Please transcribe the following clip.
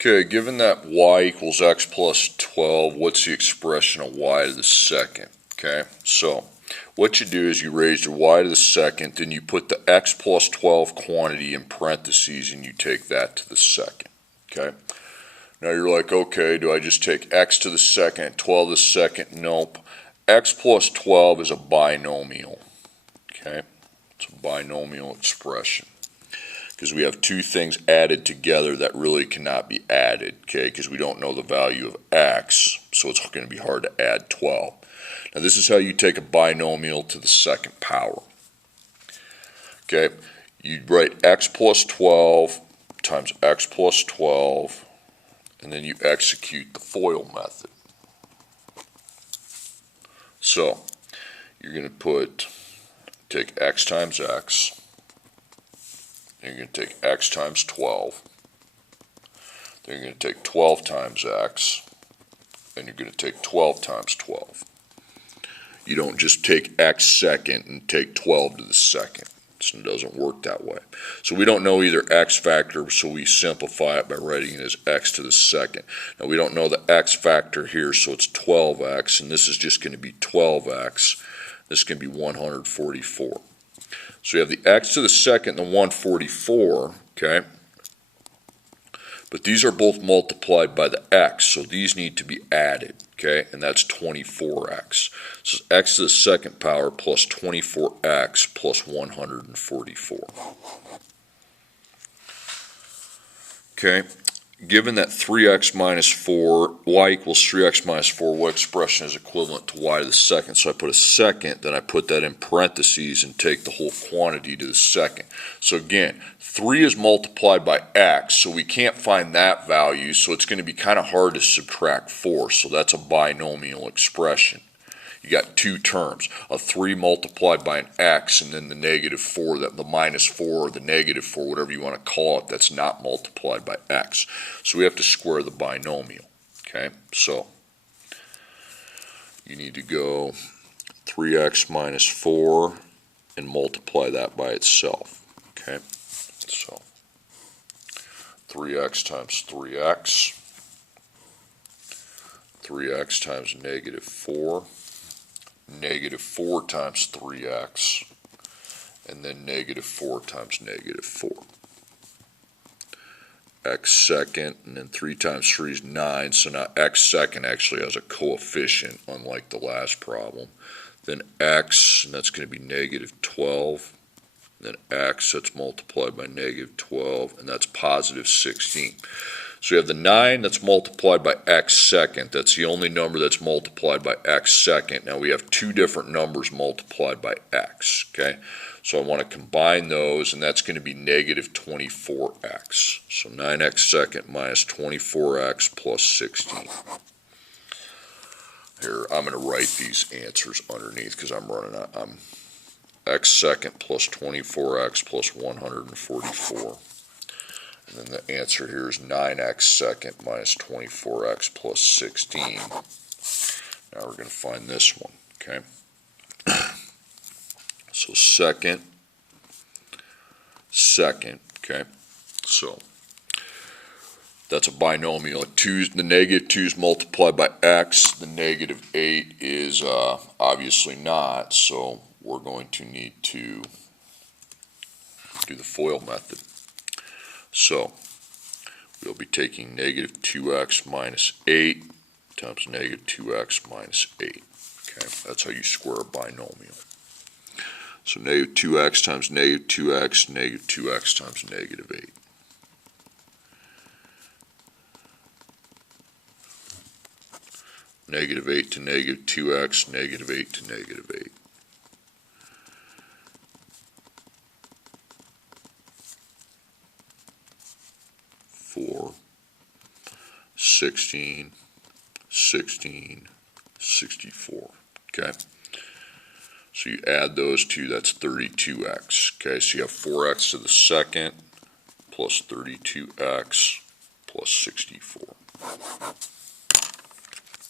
Okay, given that y equals x plus 12, what's the expression of y to the second? Okay, so what you do is you raise your y to the second, then you put the x plus 12 quantity in parentheses and you take that to the second. Okay, now you're like, okay, do I just take x to the second, 12 to the second? Nope. X plus 12 is a binomial. Okay, it's a binomial expression, because we have two things added together that really cannot be added, okay, because we don't know the value of x, so it's going to be hard to add 12. Now this is how you take a binomial to the second power. Okay, you write x plus 12 times x plus 12, and then you execute the FOIL method. So you're going to take x times x, then you're going to take x times 12, then you're going to take 12 times x, and you're going to take 12 times 12. You don't just take x second and take 12 to the second. It doesn't work that way. So we don't know either x factor, so we simplify it by writing it as x to the second. Now we don't know the x factor here, so it's 12x, and this is just going to be 12x. This is going to be 144. So you have the x to the second and the 144, okay? But these are both multiplied by the x, so these need to be added, okay? And that's 24x. So it's x to the second power plus 24x plus 144. Okay? Given that 3x minus 4, y equals 3x minus 4, what expression is equivalent to y to the second? So I put a second, then I put that in parentheses and take the whole quantity to the second. So again, 3 is multiplied by x, so we can't find that value, so it's going to be kind of hard to subtract 4, so that's a binomial expression. You got two terms, a 3 multiplied by an x, and then the negative 4, the minus 4 or the negative 4, whatever you want to call it, that's not multiplied by x. So we have to square the binomial. Okay, so you need to go 3x minus 4 and multiply that by itself. Okay, so 3x times 3x, 3x times negative 4, negative 4 times 3x, and then negative 4 times negative 4. X second, and then 3 times 3 is 9, so now x second actually has a coefficient, unlike the last problem. Then x, and that's going to be negative 12. Then x, that's multiplied by negative 12, and that's positive 16. So you have the 9 that's multiplied by x second. That's the only number that's multiplied by x second. Now we have two different numbers multiplied by x, okay? So I want to combine those, and that's going to be negative 24x. So 9x second minus 24x plus 16. Here, I'm going to write these answers underneath because I'm running out. X second plus 24x plus 144. And then the answer here is 9x second minus 24x plus 16. Now we're going to find this one, okay? So second, okay? So that's a binomial. The negative 2 is multiplied by x. The negative 8 is obviously not, so we're going to need to do the FOIL method. So we'll be taking negative 2x minus 8 times negative 2x minus 8. Okay, that's how you square a binomial. So negative 2x times negative 2x, negative 2x times negative 8. Negative 8 to negative 2x, negative 8 to negative 8. 4, 16, 16, 64. Okay. So you add those two, that's 32x. Okay, so you have 4x to the second plus 32x plus 64.